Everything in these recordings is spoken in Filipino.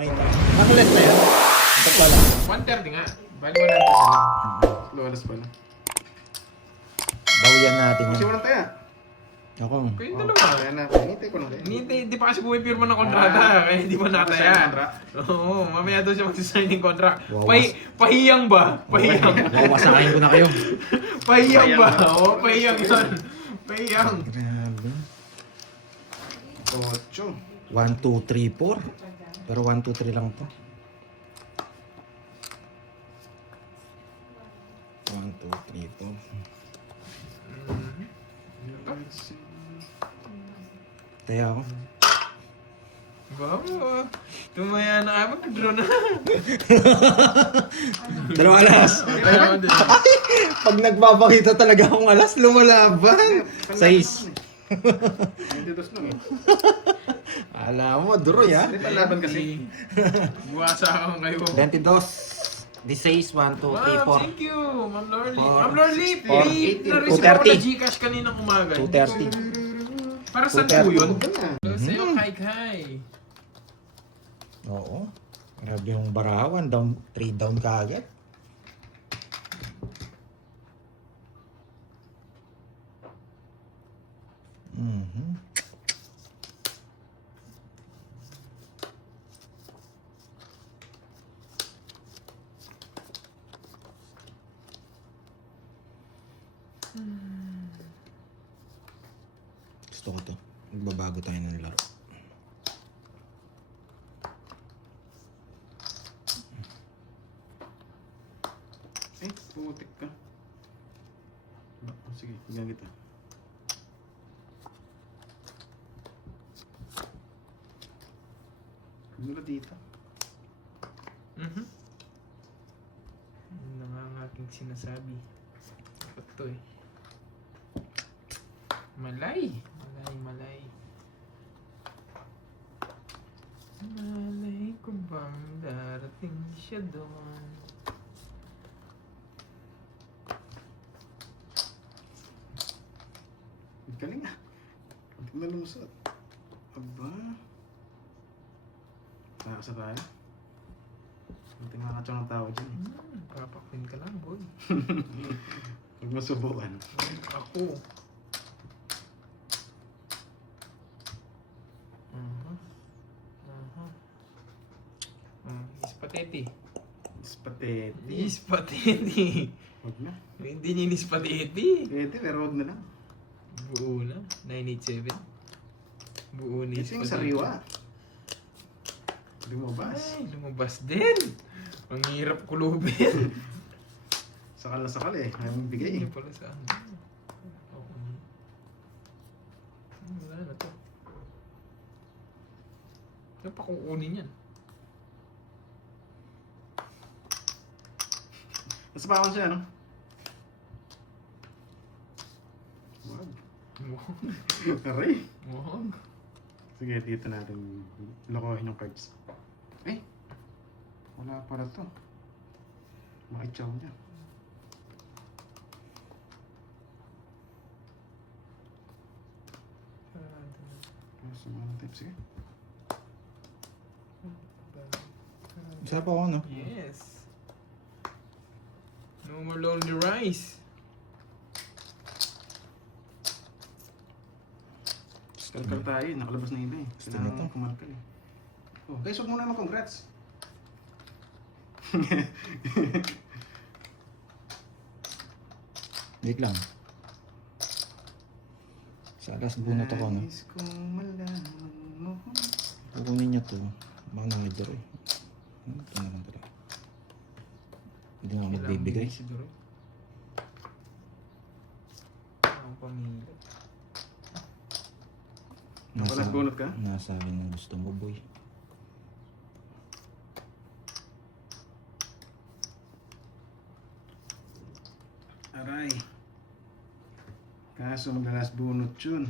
Nakulit na yan. Ito pala. 130 nga. Bali 100 na lang. Luwalas pala. Bawian natin Kasi yan. walang taya. Ako. Kayong dalawa. Kaya na, hinihintay ko lang. Hindi pa kasi pumipirma ng kontrata. Kaya hindi pa nataya. Oo, mamaya daw siya magsisigning contract. Wawas. Pahiyang ba? Pahiyang. Wawasakin ko na kayo. Pahiyang ba? Oo, pahiyang yun. Pahiyang. Grabe. 8. 1, 2, 3, 4. Pero 1, 2, 3 lang to. 1, 2, 3, 4. Taya ako. Babo. Tumaya na kaya mag-draw na. Dalawang alas. Pag nagbabakita talaga akong alas, lumalaban. 6. Hindi dos lang eh. Alam mo, duroy ha. Hindi palaban kasi. Buwasa ako kayo. 22. 16, 1, 2, 3, Wow, 4. thank you, Ma'am Lorly. Four, Ma'am Lorly, 4, na-receive ako 230. na Gcash kaninang umaga. 230. Para saan 230. po yun? Ano na? Sa'yo, kai-kai. Oo. Grabe yung barawan. 3 down ka agad. Mhm. Gusto ko to. Magbabago tayo ng laro. Eh, putik ka. Sige, hanggang kita. Ano ka dito? Yun na nga ang aking sinasabi. Dapat to eh. Malay. Malay, malay. Malay ko bang darating siya doon? Ang galing ah. Hindi mo lumusot. Aba. Nakakasa tayo. Hindi makakatsa ng tao dyan. Papakwin ka lang, boy. Huwag masubukan. Ako. Spaghetti. Spaghetti. Spaghetti. Huwag na. Hindi niya ni spaghetti. Pwede, pero huwag na lang. Buo na. 987. Buo ni Kasi yung spaghetti. sariwa. Lumabas. Ay, lumabas din. Ang hirap kulubin. Sakal na sakal eh. Ayaw mong bigay eh. Hindi pala sa akin. Oo. Wala na to. Ano pa kukunin yan? Nasa bawang siya, no? Wag. Mukhang. Aray. Mukhang. Sige, dito natin lokohin yung cards. Eh! Wala pala to. Makitsaw niya. Sa mga type, sige. Isa pa ako, no? Yes. No more lonely rice. Kalkal tayo, nakalabas na iba eh. Gusto mo to? Kailangan kumalkal eh. Oh, guys, huwag muna mag-congrats. Wait lang. Sa alas bunot ako, no? Nais kong malaman mo. Kukunin niya to. Baka nangidor eh. Ito na lang talaga. Hindi nga ako magbibigay. Siguro. Ang pamilya. Alas bunot ka? Nasa akin ang gusto mo, boy. Aray. Kaso maglalas bunot yun.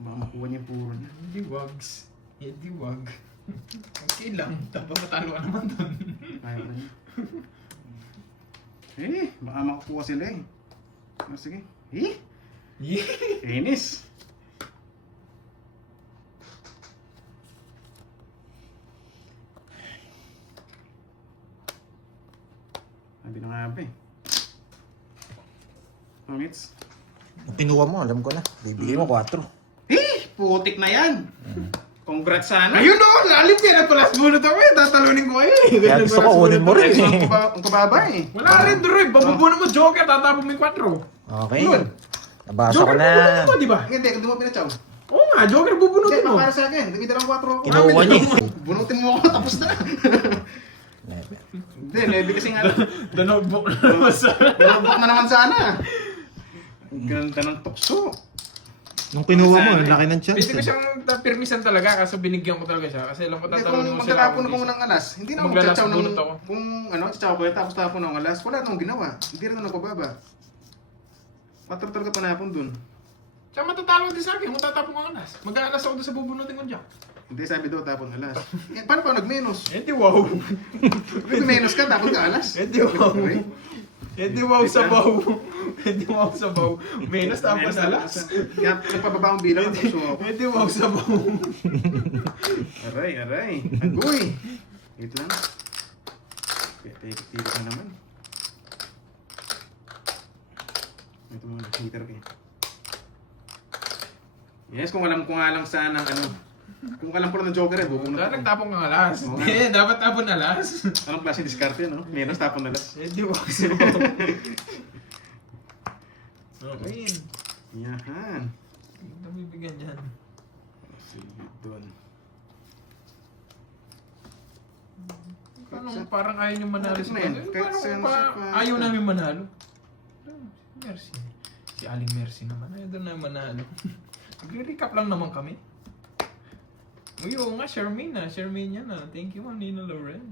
Baka makuha niya puro niya. Hindi wags. Hindi wag. Okay lang. Dapat matalo ka naman dun. Kaya pa niya. Eh, baka makukuha sila eh. Oh, sige. Eh, Yeah. inis. Sabi na nga ba eh. Mits? Ang kinuha mo, alam ko na. Bibigay mo 4. Eh! Putik na yan! Congrats sana! Ayun o, lalim yan at palas bunot ako eh. Tatalunin ko kayo eh. Kaya gusto ko kunin mo rin Exo eh. ang kababa eh. Wala rin Droy, babubunan mo Joker, tatapon mo yung 4. Okay. Yun. Nabasa ko Joker, na. bubunutin mo, di ba? Hindi mo pinachaw. Oo nga, Joker, Hindi, bubunutin mo. para sa akin. Hindi lang 4 ako. Kinuha niya. Bunutin mo ako, tapos na. Hindi, level kasi nga. The notebook na naman sa... Notebook na naman sana. Ang ganda ng tukso. Nung kinuha mo, ang laki ng chance. Pwede ko siyang pirmisan talaga, kaso binigyan ko talaga siya. Kasi alam ko Hindi, tatalunin kung mo sila. magtatapon ako ng alas, hindi na Maglalas magtsatsaw ng... bunot ako. Kung ano, tsatsaw ko yun, tapos tapon ng alas, wala namang ginawa. Hindi rin na nagpababa. Patro talaga panapon dun. Siya matatalo din sa akin kung tatapon ko ang alas. Mag-aalas ako doon sa bubunutin ko dyan. Hindi, sabi daw tapon alas. Eh, paano pa nag-menos? Eh di wow. Nag-menos ka, tapon ka alas. Eh di wow. Eh di wow sa baw. Eh di wow sa baw. Menos tapos alas. Kaya nagpababa ang bilang, tukso ako. Eh di wow sa baw. Aray. Agoy! Wait lang. Pipit ka naman. Ito muna, heater ko. Yes, kung alam ko nga lang saan ang ano. Kung alam ko lang ng Joker eh, bubunot Saan ako. nagtapon kang alas? Oo. Eh, dapat tapon alas. Anong klase diskarte, no? Menos tapon alas. Eh di wow sa baw. Okay. Yahan. Ito bibigyan dyan. Sige, doon. Parang ayaw nyo manalo Bakit si na yan? Pag. Kahit Parang sa- ayaw namin manalo. Mercy. Si Aling Mercy naman. Ayaw doon na manalo. Nagre-recap lang naman kami. Uy, oo nga, Charmaine na. Charmaine yan na. Thank you, Ma'am Nina Loren.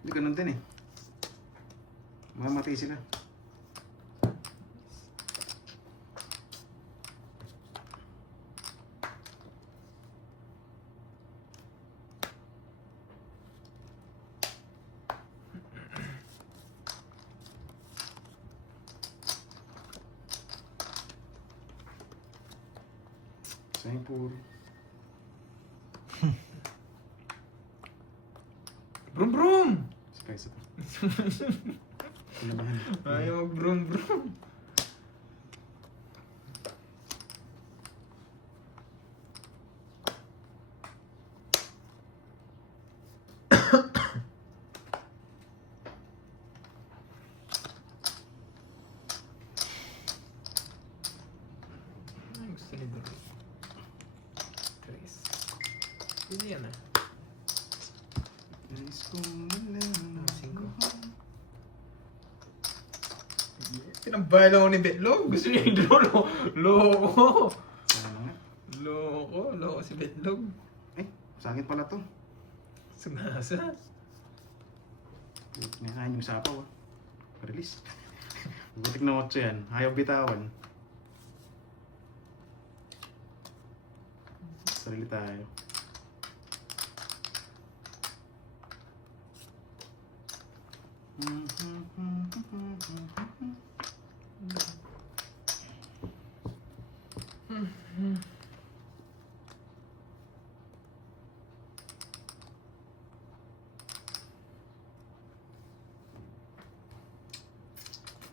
Hindi ganun din eh. Mamatay sila. Sayang puro. Brum brum! Spice pa. Kinabahan. Ayaw mag brum brum. Ay, gusto ni Dory. Chris. Pwede yan ah. Nais kong malaman. Singko. Pinambayal ako ni Betlog. Gusto niya yung lolo. Loko. Sana nga. Loko si Betlog. Eh, sakit pala to. Sumasa. Nakain yung sapaw ah. Release. Butik na 8 yan. Ayaw bitawan. Sarili tayo.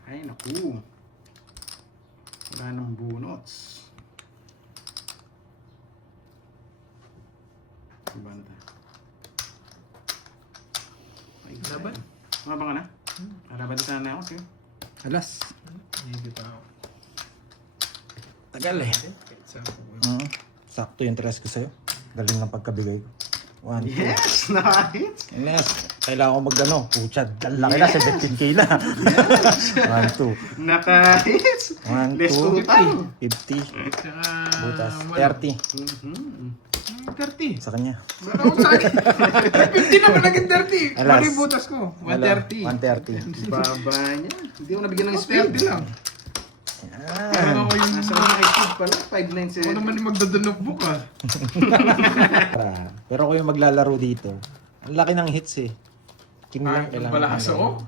Ay, naku. Wala nang bunots. Banta. Ay, Laban? Mabang ka na? Laban din sana ako, sir. Alas. Hindi pa ako. Tagal eh. Sakto ko. Sakto yung tres ko sa'yo. Galing ng pagkabigay ko. 1, 2. Yes! Nice! Yes. Kailangan ko mag-ano. Pucha, laki na. 17K na. 1, 2. Nakahits! 1, Less 2. total. 50. Tsaka... Butas. wala. 30. 30. Sa kanya. Wala akong sa akin. 50 naman naging 30. Alas. Ano yung butas ko? 130. 130. Baba niya. Hindi ako nabigyan ng 30 speed. lang. Yan. Ano ako yung... Nasa mga speed pala. 597. Ako naman yung magdadunok-book ah. Pero ako yung maglalaro dito. Ang laki ng hits eh. King lang Yung balakas ako?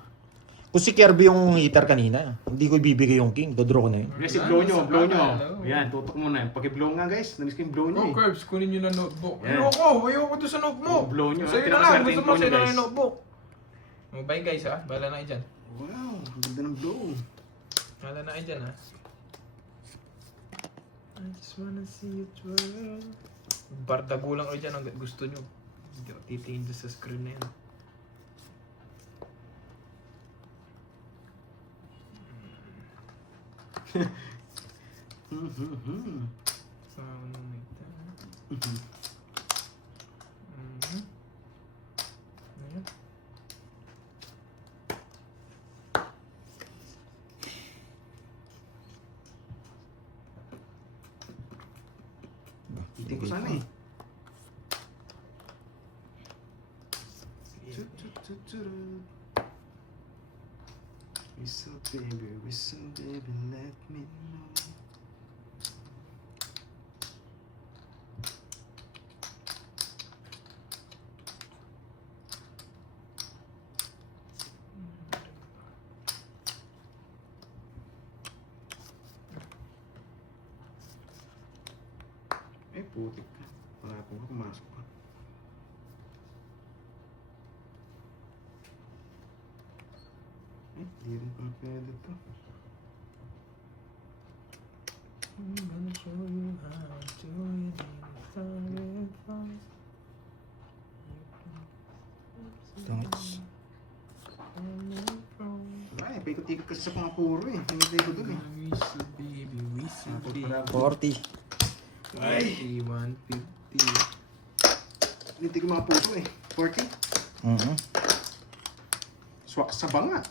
Kung si Kirby yung hitter kanina, hindi ko ibibigay yung king. Dodraw ko na yun. Yes, blow nyo, blow nyo. Hello. Ayan, tutok muna. Pag-blow nga guys, namiss ko yung blow nyo Oh, eh. Curbs, kunin nyo na notebook. Yan. Ayoko doon sa notebook. Oh, blow nyo. Sa'yo na Pinakaswerte lang, gusto yung mo blow sa'yo nyo, na guys. yung notebook. Oh, bye guys ha, bahala na kayo dyan. Wow, ang ganda ng blow. Bahala na kayo dyan ha. I just wanna see you twirl. Bardago lang kayo dyan hanggat gusto nyo. Hindi ako titingin dyan sa screen na yan. So, ano may time? Ayan. Hindi ko sana eh. Whistle baby, let me know. Eh, putik ka. Wala po ka, pumasok ka. Eh, di rin pala pwede to. I'm gonna show you how to do it with fun. Thanks. Wala eh, paikot-ikot kasi sa pangapuro eh. Hinintay ko dun eh. Whistle baby, whistle Tapos baby. pala 40. 150. Hinintay ko mga puso eh. 40. Swak sa banga.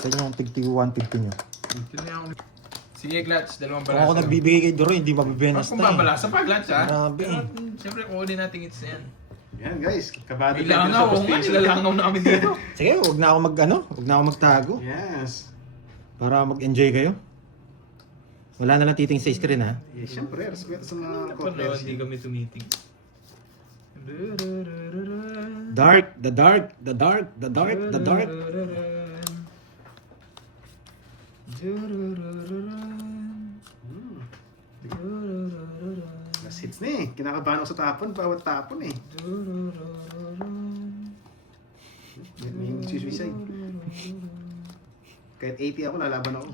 Sa inyo yung tig 150 nyo. Sige, Clutch, dalawang Kung balasa. ako nagbibigay kay Doro, hindi mabibenas Kung tayo. babalasa pa, Clutch ha? Grabe. Pero, siyempre, kukunin natin hits na yan. Yan guys, kabado May langaw, oo nga, nilalangaw na kami dito. Sige, huwag na ako huwag na ako magtago. Yes. Para mag-enjoy kayo. Wala na lang titing sa screen ha. Eh, siyempre, respeto sa mga Kapag na, co-players. hindi kami tumiting. Dark, the dark, the dark, the dark, the dark. Last hits na eh. Kinakabahan ako sa tapon, bawat tapon eh. May suicide. Kahit 80 ako, lalaban ako.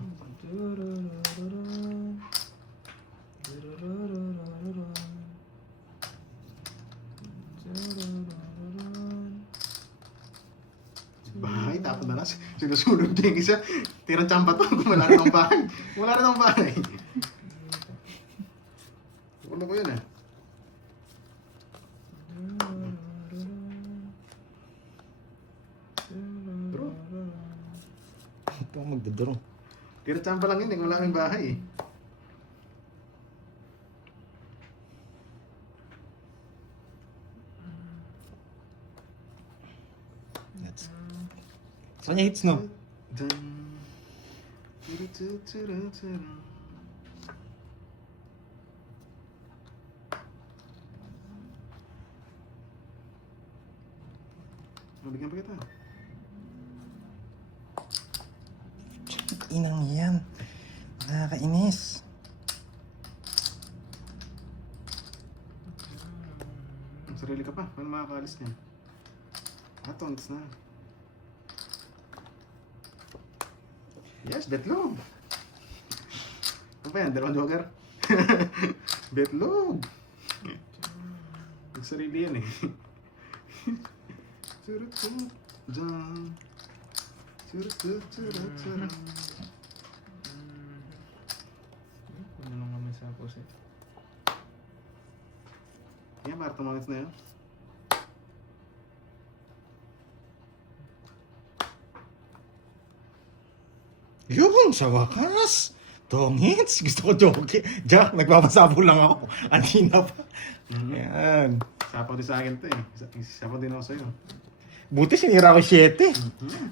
Bahay, tapon na lang. Sinusunod din yung isa. Tirang tsamba to. Wala na ng bahay. Wala na ng bahay. Ano ko yun eh? Bro, Ito ang magdodoro. tirang tsamba lang yun eh. Wala kaming bahay eh. That's... Saan niya hits no? Dun. Turu-tu-turu-turu. Mabigyan pa kita. Inang yan. Nakakainis. Ang sarili ka pa. Paano makakaalis niyan? Atons na. Yes, betlog. Ano pa yan? Dalawang joker? Betlog. Ang sarili yan eh. Turut-tut-dun. Turut-tut-turut-turut. Ano lang kami sa puso. Yan, Marta Mangits na yan. Yun, sa wakas. Tongits. Gusto ko joke. Jack, nagpapasabo lang ako. Antina pa. Yan. Sapaw din sa akin to eh. Sapaw din ako sa'yo. Buti sinira ko 7.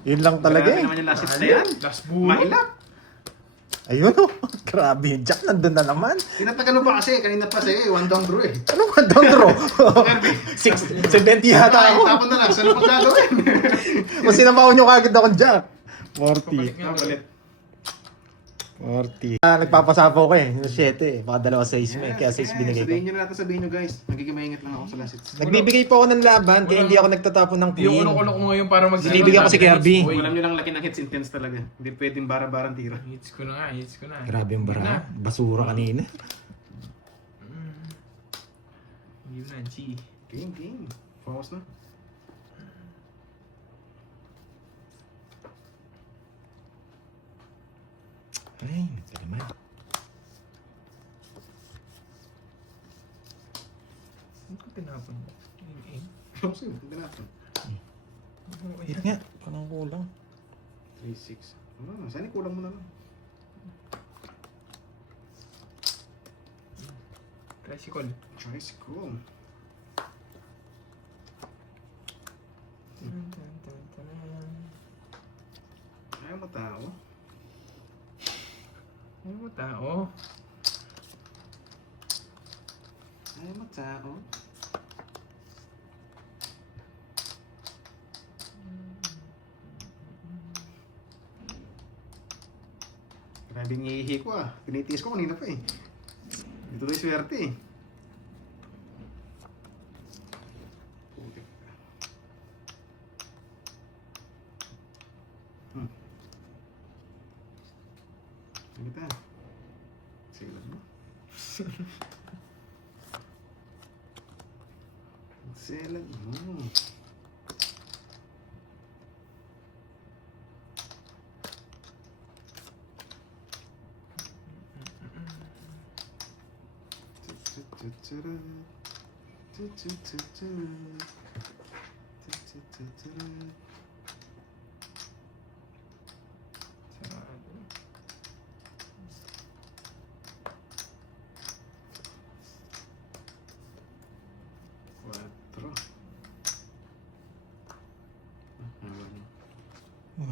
Yun lang talaga Grabe eh. naman yung last hits na yan. Last bulo. Mailap. Ayun oh. Grabe. Jack, nandun na naman. Tinatagal mo pa kasi. Kanina pa sa'yo eh. One down draw eh. Ano ba down draw? 6, 70 yata Ay, ako. tapon na lang. Saan pa gagawin? Kung sinabaw nyo kagad ako Jack. Papalik 40. nga. Kapalit. 40. Nagpapasapaw ko eh. 7 eh. Baka dalawa 6 may. Kaya 6 binigay Sabihin ko. nyo na natin, sabihin nyo guys. Nagiging maingat lang ako sa last hits. Nagbibigay po ako ng laban kaya hindi ako nagtatapon ng Yung queen. ulo-ulo ko ngayon para mag- Binibigyan ko si Kirby. Boy. Alam nyo lang laki ng hits intense talaga. Hindi pwedeng bara-barang tira. Hits ko na nga, hits ko na. Grabe yung Yun na. bara. Basura kanina. Yun na, G. Game. Focus na. Ay, nagkalaman. Saan ko tinapon? Yung Focus na. Hindi natin. Hit nga. Parang kulang. 3-6. Ano, saan kulang mo na lang. Tricycle. Tricycle. Ayaw mo tao. Ano mo tao? Ayaw mo tao. Grabe yung ihi ko ah. Tinitiis ko kanina pa eh. Dito tayo swerte eh. Putik ka. Sige ta. Silat mo. Silat mo. Cuatro. 1,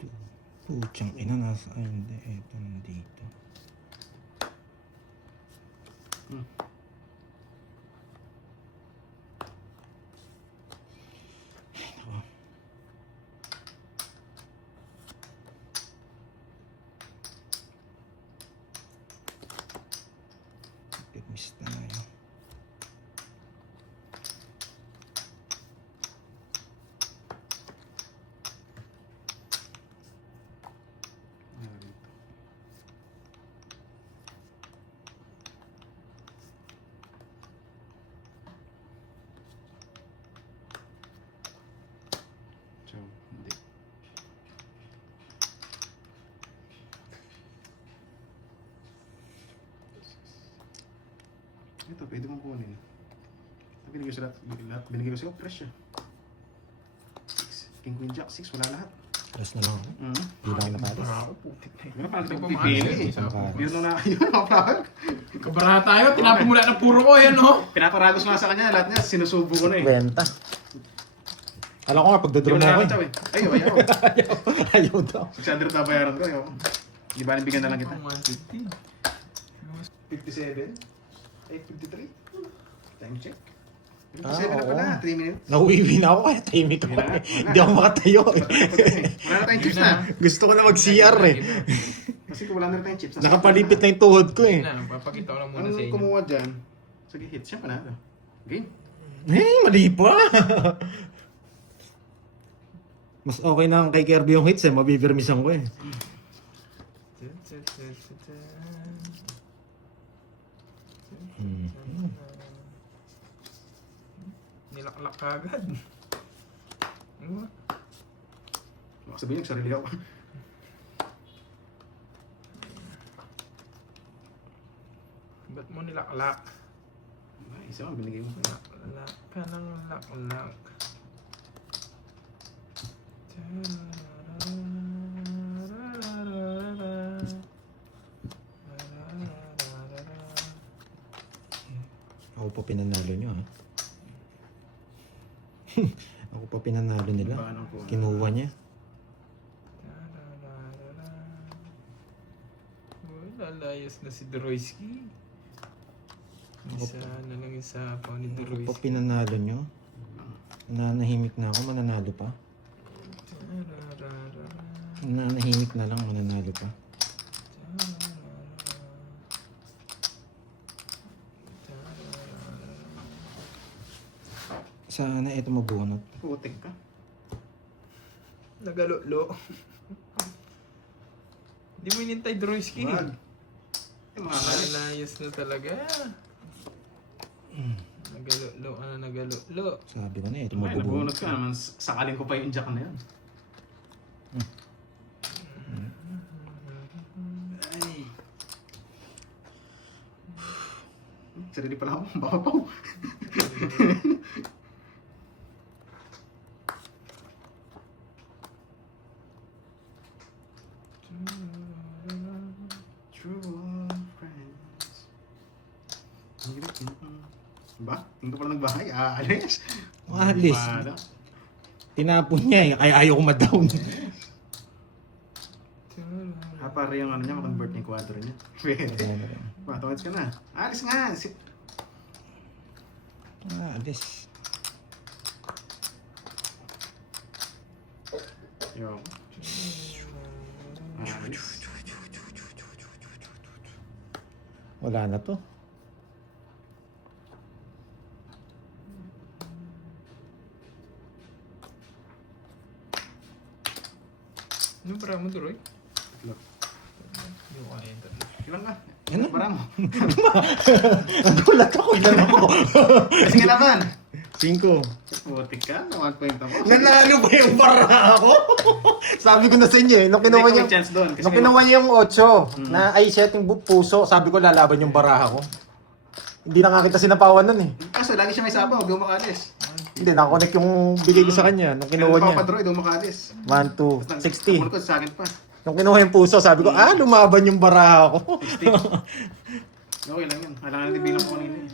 2. Putsang ina nasa. Ay, hindi. Eto nandito. Miss tayo. So, hindi. Ito, pwede mong kunin. Binigay ko sa lahat. Binigay ko sa'yo, fresh siya. 6. King, Queen, Jack, 6. Wala lahat. Rest na lang ako. Hindi lang ako napalis. Ako, putik na yun. Meron pa Ito natin pa pipili mga- eh. isa pa. Meron na yun, mga plug. Kabara tayo, tinapon mula ng puro ko, yan o. Pinaparagos ko nga sa kanya, lahat niya, sinusubo ko na eh. Kwenta. Alam ko nga, Di pagdodro mo mo ako nakakataw eh. eh. Ayaw. Ayaw daw. 600 na bayaran ko, ayaw. Di ba nabigyan na lang kita? 150. 57? 853? Time check. 57 na oo. pala, 3 minutes. Nauwiwi na ako kaya tahimik ako Wala, eh. wala. Hindi ako makatayo eh. Wala na tayong chips na. Gusto ko na mag-CR eh. Kasi kung wala na tayong chips. Nakapalipit na yung tuhod ko eh. Yun na, papakita ko lang muna Ano sa inyo. kumuha dyan? Sige, hit siya panalo. Game. Eh, mali pa. Mas okay na kay Kirby yung hits eh. Mabibirmisan ko eh. Nilaklak ka agad. Ano ba? Baka sabihin yung sarili ako. Ba't mo nilaklak? Ay, isa lang binigay mo. Laklak ka ng laklak. Ako pa pinanalo nyo ha. Ako pa pinanalo nila. Paano ko? Kinuha niya. Uy, lalayas na si Droyski. Isa na lang isa pa ni Ako pa Droyski. pinanalo nyo. Nananahimik na ako. Mananalo pa. Nanahimik na lang, mananalo pa. Sana ito mabunot. Putik ka. Nagalolo. Hindi mo inintay, Droyski. Wag. Eh, makakalit. Nalayos na talaga. Nagalolo ka na, nagalolo. Sabi ko na ito Ay, mabubunot. nabunot ka naman. Sakalin ko pa yung jack na yun. Ay. Sarili pala ako. Baka pa. True friends. Ba? Hindi pala nagbahay. Aalis. Aalis. Bala. Tinapon niya eh, kaya ayaw ko ma-down. Para yung ano niya, makonvert niya yung quadro niya. Pwede. Matawad ka na. Alis nga. Alis. Yo. Alis. Wala na to. Ano para mo, Droy? Look. Yung kaya ito. Ilan ka? Ano? Para mo. Nagulat ako, ilan ako. Kasi nga naman. 5. Putik ka. Na 1 point ako. Nanalo ba yung para ako? Sabi ko na sa inyo eh, nung kinuha Hindi ko niya, may chance doon. Kasi nung may- kinuha niya yung 8, na ay setting puso, sabi ko lalaban yung baraha ko. Hindi na nga kita sinapawan nun eh. Kaso lagi siya may sabaw. Huwag yung makalis. Hindi, nakakonect yung bigay ko sa kanya nung kinuha niya. Papadroid, huwag makalis. 1, 2, 60. Kamunod ko sa akin pa. Nung kinuha yung puso, sabi ko, lumaban yung baraha ko. 60. Okay lang yun. Kailangan natin bilang ko kanina eh.